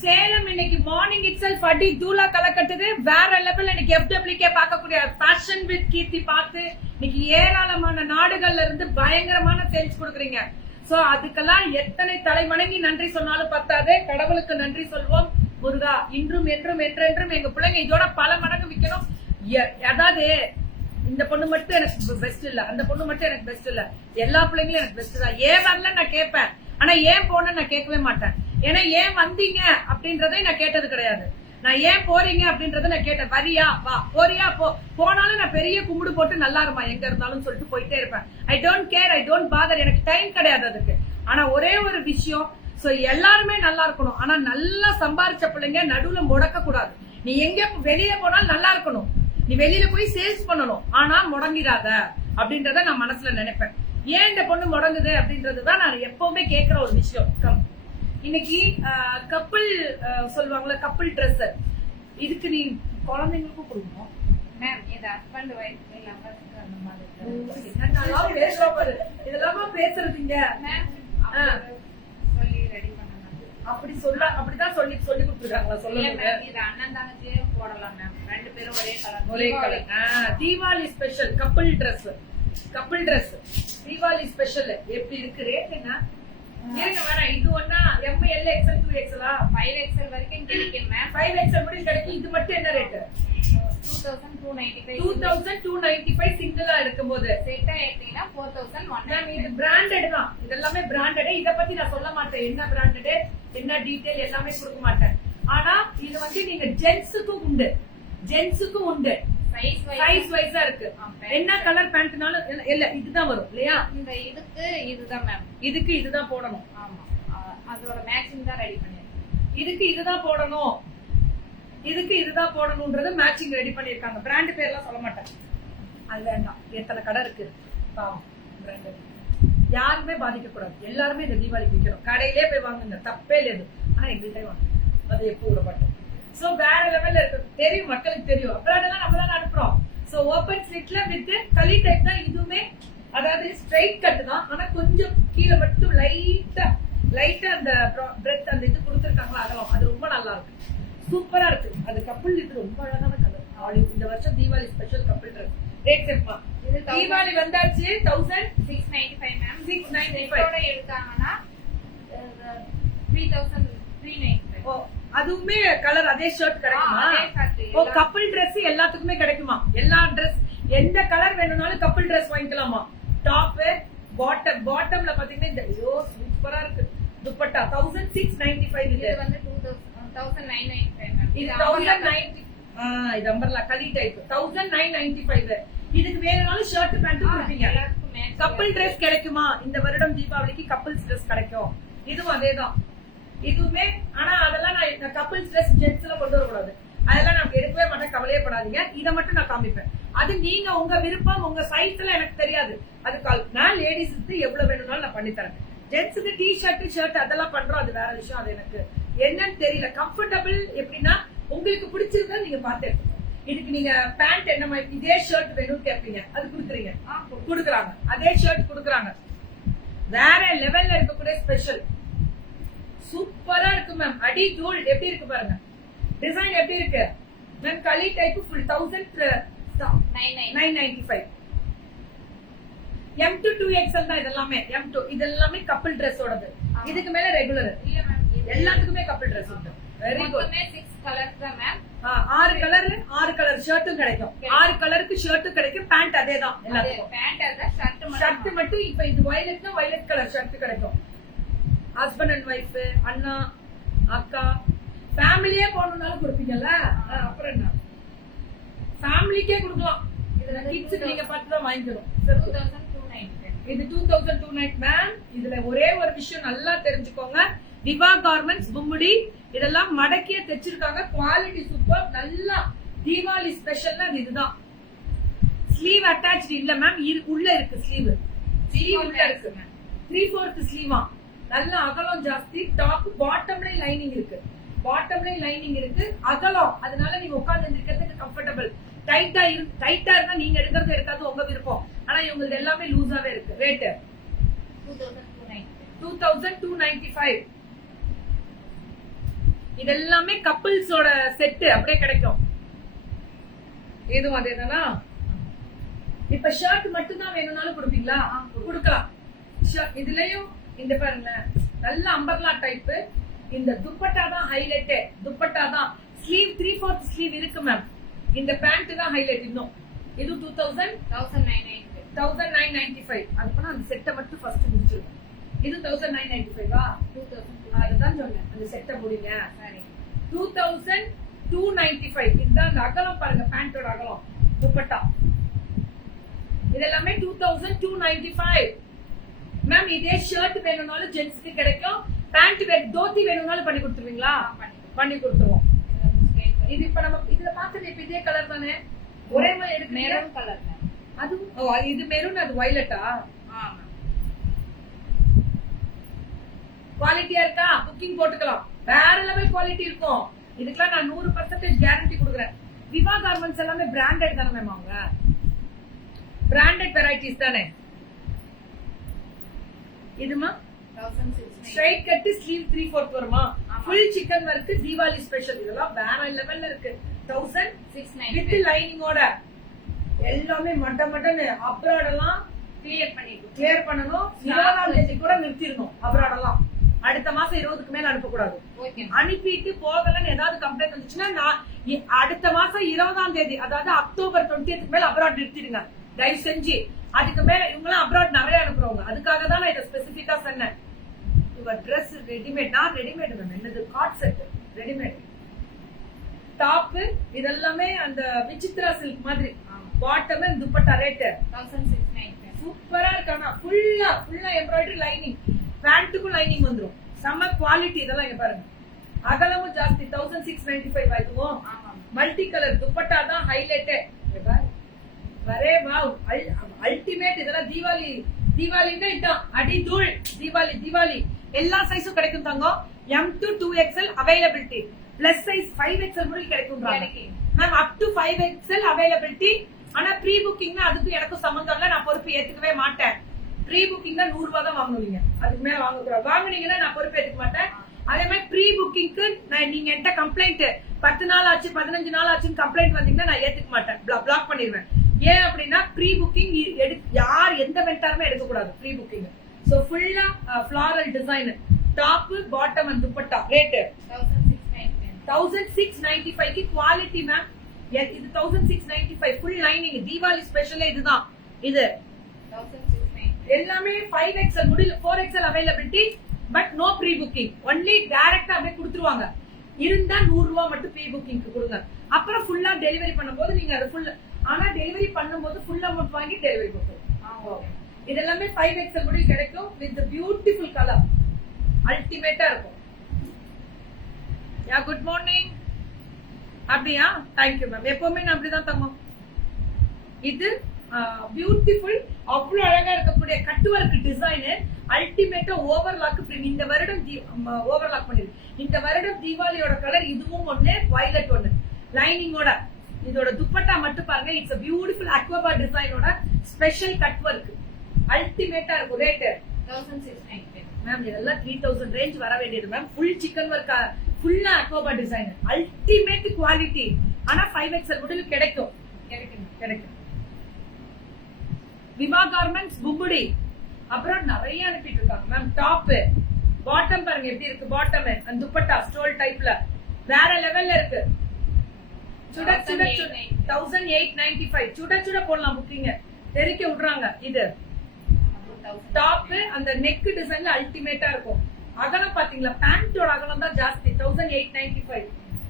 சேலம் இன்னைக்கு morning itself அடி தூளா கலக்கட்டுது. வேற லெவல். இன்னைக்கு FWK பார்க்கக்கூடிய ஃபேஷன் வித் கீர்த்தி பார்த்து இன்னைக்கு ஏராளமான நாடுகள்ல இருந்து பயங்கரமான சேல்ஸ் கொடுக்குறீங்க. சோ அதுக்கெல்லாம் எத்தனை தலைமணங்கி நன்றி சொன்னாலும் பத்தாது. கடவுளுக்கு நன்றி சொல்வோம். முருகா இன்றும் என்றும் என்றென்றும் எங்க பிள்ளைங்க இதோட பல மடங்கு விற்கணும். அதாவது இந்த பொண்ணு மட்டும் எனக்கு பெஸ்ட் இல்ல, அந்த பொண்ணு மட்டும் எனக்கு பெஸ்ட் இல்ல, எல்லா பிள்ளைங்களும் எனக்கு பெஸ்ட் தான். ஏன் வரல நான் கேட்பேன், ஆனா ஏன் போன நான் கேட்கவே மாட்டேன். ஏன்னா ஏன் வந்தீங்க அப்படின்றதை நான் கேட்டது கிடையாது. நான் ஏன் போறீங்க அப்படின்றத நான் கேட்டேன். வரியா வா, போறியா போ, போனாலும் நான் பெரிய கும்பிடு போட்டு நல்லா இருமா எங்க இருந்தாலும் சொல்லிட்டு போயிட்டே இருப்பேன். I don't care, I don't father. எனக்கு டைம் கிடையாது அதுக்கு. ஆனா ஒரே ஒரு விஷயம், சோ எல்லாருமே நல்லா இருக்கணும். ஆனா நல்லா சம்பாரிச்ச பிள்ளைங்க நடுவுல முடக்க கூடாது. நீ எங்க வெளியில போனாலும் நல்லா இருக்கணும், நீ வெளியில போய் சேல்ஸ் பண்ணணும், ஆனா முடங்கிடாத அப்படின்றத நான் மனசுல நினைப்பேன். ஏன் இந்த பொண்ணு முடங்குது அப்படின்றதுதான் நான் எப்பவுமே கேட்கிற ஒரு விஷயம். இன்னைக்கு கப்பிள் சொல்லுவாங்கல்ல, கப்பிள் ட்ரெஸ், இதுக்கு நீ குழந்தைங்களுக்கும் கொடுக்கணும் மேம். இது ஹஸ்பண்ட் வைஃப் இதெல்லாம் பேசுறதுங்க சொல்லி ரெடி பண்ணணும். அப்படி சொல்ல அப்படிதான் சொல்லி கொடுத்துருக்காங்களா? சொல்லுங்க. இது அண்ணன் தங்கச்சியே போடலாம் மேம், ரெண்டு பேரும் ஒரே கலர் ஒரே colour. Deepavali special couple dress, couple dress Deepavali special. எப்படி இருக்கு ரேட் என்ன? இது ஒண்ணா ML XL 2XL 5XL வரைக்கும் கிடைக்கும் மேம். 5XL மட்டும் கிடைக்கும். இது மட்டும் என்ன ரேட்? 2295 சிங்கிளா இருக்கும்போது செட்டா எடுத்தீங்கன்னா 4001. இது பிராண்டட் தான், இதெல்லாமே பிராண்டட். இத பத்தி நான் சொல்ல மாட்டேன், என்ன பிராண்டட் என்ன டீடைல் எல்லாமே கொடுக்க மாட்டேன். ஆனா இது வந்து நீங்க ஜென்ஸுக்கும் உண்டு, ஜென்ஸுக்கும் உண்டு, சைஸ் வைஸா இருக்கு. என்ன கலர் பேண்ட்னாலும் இல்ல இதுதான் வரும் இல்லையா? இந்த இதுக்கு இதுதான் மேம், இதுக்கு இதுதான் போடணும். ஆமா, அதோட மேட்சிங் தான் ரெடி பண்ணிருக்கேன். இதுக்கு இதுதான் போடணும், இதுக்கு இதுதான் போடணும்ன்றது மேட்சிங் ரெடி பண்ணிருக்காங்க. பிராண்ட் பேர்லாம் சொல்ல மாட்டேன், அது வேண்டாம். எத்தனை கடை இருக்கு பாவம். பிராண்ட் யாருமே பாதிக்க கூடாது, எல்லாருமே இந்த தீபாவளிக்கு விற்கிறோம். கடையிலே போய் வாங்குங்க, தப்பே இல்லை. ஆனா எங்கள்கிட்ட வாங்க, அது எப்போ விடப்பட்டோம். சோ வேற லெவல்ல இருக்கு, தெரியும், மக்களுக்கு தெரியும். அப்புறம் அதெல்லாம் நம்ம தான் அனுப்புறோம். சோ ஓபன் ஸ்லிட்ல வித் களி டைப் தான் இதுவுமே. அதாவது ஸ்ட்ரைட் கட் தான், ஆனா கொஞ்சம் கீழே மட்டும் லைட்டா அந்த பிரெத் அந்த இது கொடுத்துருக்காங்களா, அதெல்லாம் அது ரொம்ப நல்லா இருக்கு, சூப்பரா இருக்கு. அது கப்பிள் இது ரொம்ப அழகான கலர். இந்த வருஷம் Deepavali special couple dress. Rate செப்பா தீபாவளி வந்தாச்சு 1695 மேம். 695 எடுத்தாங்கன்னா 3395. அதுவுமே கலர் அதே ஷர்ட் கிடைக்குமா? ஓ, கப்பிள் Dress எல்லாத்துக்குமே கிடைக்குமா? எல்லா Dress எந்த கலர் வேணும்னாலும் கப்பிள் Dress வாங்கிக்கலாமா? டாப் பாட்டம்ல பாத்தீங்கன்னா இந்த ஐயோ சூப்பரா இருக்கு. துப்பட்டா 1695. இது வந்து 2995. இது 1090. இது அம்பர்லா களி டைப் 1995. இதுக்கு வேணும்னாலும் ஷர்ட் பேண்ட் கொடுப்பீங்க. கப்பிள் Dress கிடைக்குமா? இந்த வருடம் தீபாவளிக்கு கப்பிள்ஸ் Dress கிடைக்கும். இதுவும் அதேதான், இதுவுமே. ஆனா அதெல்லாம் நான் கப்பிள்ஸ் Dress ஜென்ஸ்ல கொண்டு வரக்கூடாது, அதெல்லாம் நான் எடுக்கவே மாட்டேன், கவலையப்படாதீங்க. இதை மட்டும் நான் காமிப்பேன். அது நீங்க உங்க விருப்பம், உங்க சைஸ்ல எனக்கு தெரியாது. அது நான் லேடிஸுக்கு எவ்வளவு வேணும்னாலும் நான் பண்ணி தரேன். ஜென்ஸுக்கு ஷர்ட் அதெல்லாம் பண்றோம், அது வேற விஷயம். அது எனக்கு என்னன்னு தெரியல. கம்ஃபர்டபிள் எப்படின்னா உங்களுக்கு பிடிச்சிருந்தா நீங்க பார்த்து எடுத்துக்கணும். இதுக்கு நீங்க பேண்ட் என்ன மாதிரி இதே ஷர்ட் வேணும்னு கேட்பீங்க, அது கொடுக்குறீங்க, கொடுக்குறாங்க. அதே ஷர்ட் கொடுக்குறாங்க. வேற லெவல்ல இருக்கக்கூடிய ஸ்பெஷல் சூப்பரா இருக்கு மேம். அடி தூள் எப்படி இருக்கு பாருங்க, டிசைன் எப்படி இருக்கு மேம். களி டைப் ஃபுல் 1995. M2 2XL தான் இதெல்லாமே. M2 இதெல்லாமே கப்பிள் Dress ஓடது. இதுக்கு மேல ரெகுலர் இல்ல மேம், எல்லாத்துக்குமே கப்பிள் Dress உண்டு. Very good. 6 கலர்ஸ் தான் மேம். 6 கலர் ஷர்ட்டும் கிடைக்கும். 6 கலருக்கு ஷர்ட்டும் கிடைக்கும். பேண்ட் அதேதான் எல்லாத்துக்கும். பேண்ட் அத ஷர்ட் மட்டும் இப்ப இது வயலட்னா வயலட் கலர் ஷர்ட் கிடைக்கும். ஹஸ்பண்ட் அண்ட் வைஃப், அண்ணா அக்கா, ஃபேமிலியே போகணும்னாலும் கொடுப்பீங்கல்ல. அப்புறம் என்ன, ஃபேமிலிக்கே கொடுக்கலாம். இதுல கிட்ஸுக்கு நீங்க பார்த்து தான் வாங்கிக்கணும். 2295. இது 2295 மேம். இதுல ஒரே ஒரு விஷயம் நல்லா தெரிஞ்சுக்கோங்க, திவா கார்மெண்ட்ஸ் பும்முடி இதெல்லாம் மடக்கிய தைச்சிருக்காங்க. Quality super. நல்லா தீபாவளி ஸ்பெஷல்னா இதுதான். ஸ்லீவ் அட்டாச்ட் இல்ல மேம், உள்ள இருக்கு ஸ்லீவ் உள்ள இருக்கு மேம். 3/4 ஸ்லீவா, நல்ல அகலம் ஜாஸ்தி. டாப் பாட்டம்ல லைனிங் இருக்கு, அகலம். அதனால நீங்க உட்கார்ந்து இருக்கிறதுக்கு கம்ஃபர்டபிள். டைட்டா இருந்தா நீங்க எடுக்கிறது எடுக்காது உங்க விருப்பம். ஆனா இவங்களுக்கு எல்லாமே லூஸாவே இருக்கு. ரேட் 2295. இதெல்லாமே கப்பிள்ஸோட செட் அப்படியே கிடைக்கும். இதுவும் அதேதானா? இப்ப ஷர்ட் மட்டும் தான் வேணும்னாலும் கொடுப்பீங்களா? கொடுக்கலாம். இதுலயும் இந்த பாருங்க நல்ல அம்பர்லா டைப். இந்த துப்பட்டா தான் ஹைலைட். துப்பட்டா தான் ஸ்லீவ் 3/4 ஸ்லீவ் இருக்கு மேம். இந்த பேண்ட் தான் ஹைலைட். இன்னும் இது 1995. அதுக்கு அந்த செட்டை மட்டும் ஃபர்ஸ்ட் முடிச்சிருக்கோம். இது 1995 அதுதான் சொன்னேன். அந்த செட்டை முடிங்க. 2295. இதுதான் அந்த அகலம் பாருங்க, பேண்டோட அகலம். துப்பட்டா இதெல்லாமே 2295 மேம். இதே ஷர்ட் வேணும்னாலும் ஜென்ஸ்க்கு கிடைக்கும். பேண்ட் தோத்தி வேணும்னாலும் பண்ணி கொடுத்துருவீங்களா? பண்ணி கொடுத்துருவோம். இது இப்ப நம்ம இதுல பாத்துட்டு இப்ப இதே கலர் தானே, ஒரே மாதிரி எடுக்க மெரூன் கலர். அது இது மெரூன், அது வயலட்டா? குவாலிட்டியா இருக்கா? புக்கிங் போட்டுக்கலாம். வேற லெவல் குவாலிட்டி இருக்கும். இதுக்கெல்லாம் நான் 100% கேரண்டி கொடுக்குறேன். விவா கார்மெண்ட்ஸ் எல்லாமே பிராண்டட் தானே மேம்? அவங்க பிராண்டட் வெரைட்டிஸ் தானே. இதுமா ஸ்ட்ரைட் கட் ஸ்லீவ் 3/4 வருமா? Full chicken work Deepavali special. இதெல்லாம் வேற லெவல்ல இருக்கு. 1690 வித் லைனிங்கோட. எல்லாமே மட்டன்னு அப்ராட் எல்லாம் கிளியர் பண்ணணும். 20ஆம் தேதி கூட நிறுத்திடணும் அப்ராட் எல்லாம். அடுத்த மாசம் 20க்கு மேல அனுப்பக்கூடாது. அனுப்பிட்டு போகலன்னு ஏதாவது கம்ப்ளைண்ட் வந்துச்சுன்னா நான் அடுத்த மாசம் 20ஆம் தேதி, அதாவது அக்டோபர் 20க்கு மேல அப்ராட் நிறுத்திடுங்க தயவு செஞ்சு. அதுக்கு மேல இவங்களாம் அப்ராட் நிறைய அனுப்புறவங்க. அதுக்காக தான் நான் இதை ஸ்பெசிபிக்கா சொன்னேன். Your dress readymade. நான் ரெடிமேட் மேம். என்னது காட் செட் ரெடிமேட். டாப் இதெல்லாமே அந்த விசித்ரா சில்க் மாதிரி. Bottom dupatta rate 1690. சூப்பரா இருக்கானா? ஃபுல்லா எம்ப்ராய்டரி லைனிங். பேண்ட்டுக்கும் லைனிங் வந்துரும். செம்ம குவாலிட்டி. இதெல்லாம் இங்க பாருங்க. அகலமும் ஜாஸ்தி. 1695 ஆயிடுவோம். மல்டி கலர் துப்பட்டா தான் ஹைலைட். வரே வாவ், அல்டிமேட். இதெல்லாம் தீபாவளின்னா இதான் அடி தூள். தீபாவளி எல்லா சைஸும் கிடைக்கும் தங்கம். M to 2XL availability. Plus size 5XL கூட கிடைக்கும் ma'am. Up to 5XL availability. ஆனா ப்ரீ புக்கிங்னா அதுக்கும் எனக்கும் சம்பந்தம் இல்ல. நான் பொறுப்பு ஏத்துக்கவே மாட்டேன். ப்ரீ புக்கிங் தான் 100 ரூபாய் தான் வாங்குவீங்க. அதுக்கு மேல வாங்கக்கூடாது. வாங்குனீங்கன்னா நான் பொறுப்பு ஏத்துக்க மாட்டேன். அதே மாதிரி ப்ரீ புக்கிங்க்கு நீங்க என்கிட்ட கம்ப்ளைண்ட் 10 நாள் ஆச்சு 15 நாள் ஆச்சுன்னு கம்ப்ளைண்ட் வந்தீங்கன்னா நான் ஏத்துக்க மாட்டேன். பிளாக் பண்ணிடுவேன். ஏன் அப்படின்னா ப்ரீ புக்கிங் யார் எந்த வெண்டாருமே எடுக்க கூடாது ப்ரீ புக்கிங். சோ ஃபுல்லா floral design. Top bottom and dupatta rate 1695 க்கு குவாலிட்டி மேம். இது 1695 ஃபுல் லைனிங். தீபாவளி ஸ்பெஷல் இதுதான். இது 1690 எல்லாமே 5XL முடியல 4XL availability. But no pre booking. Only டைரக்டா அப்படியே கொடுத்துருவாங்க. இருந்தா 100 ரூபாய் மட்டும் ப்ரீ புக்கிங்க்கு கொடுங்க. அப்புறம் ஃபுல்லா டெலிவரி பண்ணும்போது நீங்க அது ஃபுல். ஆனா டெலிவரி பண்ணும்போது ஃபுல் அமௌண்ட் வாங்கி டெலிவரி கொடுத்துருவோம். இதெல்லாமே 5XL முடிய கிடைக்கும். With beautiful colour. அல்டிமேட்டா இருக்கும். Yeah good morning. அப்படியா? Thank you ma'am. எப்பவுமே நான் அப்படிதான் தங்கம். இது பியூட்டிஃபுல். அவ்வளவு அழகா இருக்கக்கூடிய கட் ஒர்க் டிசைன். அல்டிமேட்டா ஓவர்லாக். இந்த வருடம் ஓவர்லாக் பண்ணிருக்கு. இந்த வருடம் தீபாவளியோட கலர் இதுவும் ஒண்ணு, வயலட் ஒண்ணு லைனிங்கோட. இதோட துப்பட்டா மட்டும் பாருங்க. இட்ஸ் பியூட்டிஃபுல் அக்வாபா டிசைனோட ஸ்பெஷல் கட் ஒர்க். அல்டிமேட்டா இருக்கும். Rate 1690 ma'am. இதெல்லாம் 3000 ரேஞ்ச் வர வேண்டியது மேம். ஃபுல் சிக்கன் ஒர்க், ஃபுல்லா அக்வாபா டிசைன். Ultimate quality. ஆனா 5XL முடிவு கிடைக்கும். விவா கார்மெண்ட்ஸ் பும்புடி. அப்புறம் நிறைய அனுப்பிட்டு இருக்காங்க மேம். டாப் பாட்டம் பாருங்க எப்படி இருக்கு. பாட்டம் அந்த துப்பட்டா ஸ்டோல் டைப்ல வேற லெவல்ல இருக்கு. 1895 சுட போடலாம். புக்கிங்க தெரிக்க விடுறாங்க. இது டாப் அந்த நெக் டிசைன்ல அல்டிமேட்டா இருக்கும். அகலம் பாத்தீங்களா? பேண்டோட அகலம் தான் ஜாஸ்தி. 1895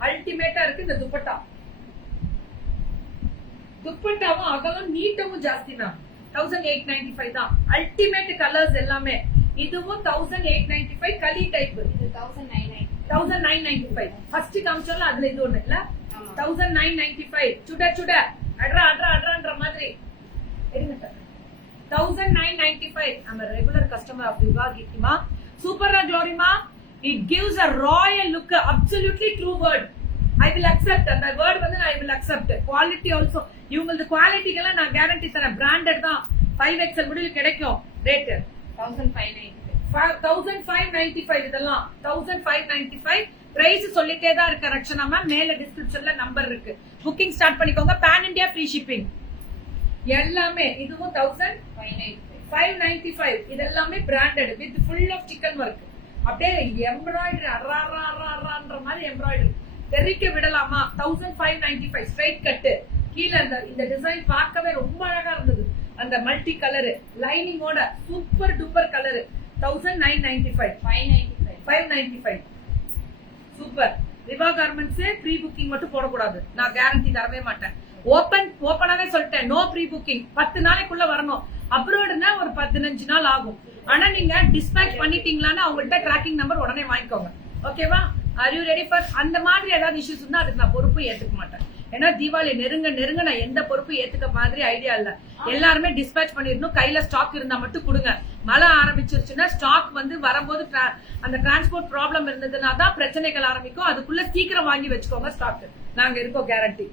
அல்டிமேட்டா இருக்கு. இந்த துப்பட்டாவும் அகலம் நீட்டமும் ஜாஸ்தி தான். 1895 தான். அல்டிமேட் கலர்ஸ் எல்லாமே. இதுவும் 1895 களி டைப். இது 1995 ஃபர்ஸ்ட் காமிச்சோம்ல அதுல இது ஒண்ணு இல்ல. 1995 சுட அட்ரா மாதிரி. 1995. I'm a regular customer of Viva Geetima. Super Glorima. It gives a royal look. Absolutely true word. I will accept. அந்த word வந்து I will accept. Quality also. இவங்களது குவாலிட்டிக்கெல்லாம் நான் கேரண்டி தரேன். பிராண்டட் தான். 5XL முடிவு கிடைக்கும். ரேட் 1595. இதெல்லாம் 1595. பிரைஸ் சொல்லிட்டே தான் இருக்க ரக்ஷனா மேம். மேல டிஸ்கிரிப்ஷன்ல நம்பர் இருக்கு. புக்கிங் ஸ்டார்ட் பண்ணிக்கோங்க. Pan India free shipping. எல்லாமே இதுவும் 1595. இது எல்லாமே branded with full of chikan work. அப்படியே எம்ப்ராய்டரி அன்ற மாதிரி எம்ப்ராய்டரி தெரிக்க விடலாமா. 1595 ஸ்ட்ரைட் கட்டு. கீழே இந்த டிசைன் பார்க்கவே ரொம்ப அழகா இருந்தது. அந்த மல்டி கலரு லைனிங்கோட super duper colour. 595 super. Riva garments pre booking மட்டும் போடக்கூடாது. நான் கேரண்டி தரவே மாட்டேன். ஓப்பனாவே சொல்லிட்டேன். No pre booking. 10 நாளைக்குள்ள வரணும். அப்ரோடுனா ஒரு 15 நாள் ஆகும். ஆனா நீங்க டிஸ்பேச் பண்ணிட்டீங்களான்னு அவங்கள்ட்ட ட்ராக்கிங் நம்பர் உடனே வாங்கிக்கோங்க. ஓகேவா? Are you ready for? அந்த மாதிரி ஏதாவது இஷ்யூஸ் இருந்தா அதுக்கு நான் பொறுப்பு ஏத்துக்க மாட்டேன். ஏன்னா தீபாவளி நெருங்க நான் எந்த பொறுப்பு ஏத்துக்க மாதிரி ஐடியா இல்ல. எல்லாருமே டிஸ்பேச் பண்ணிடணும். கையில ஸ்டாக் இருந்தா மட்டும் கொடுங்க. மழை ஆரம்பிச்சிருச்சுன்னா ஸ்டாக் வரும்போது அந்த டிரான்ஸ்போர்ட் ப்ராப்ளம் இருந்ததுன்னா தான் பிரச்சனைகள் ஆரம்பிக்கும். அதுக்குள்ள சீக்கிரம் வாங்கி வச்சுக்கோங்க ஸ்டாக். நாங்க இருக்கோம் கேரண்டி.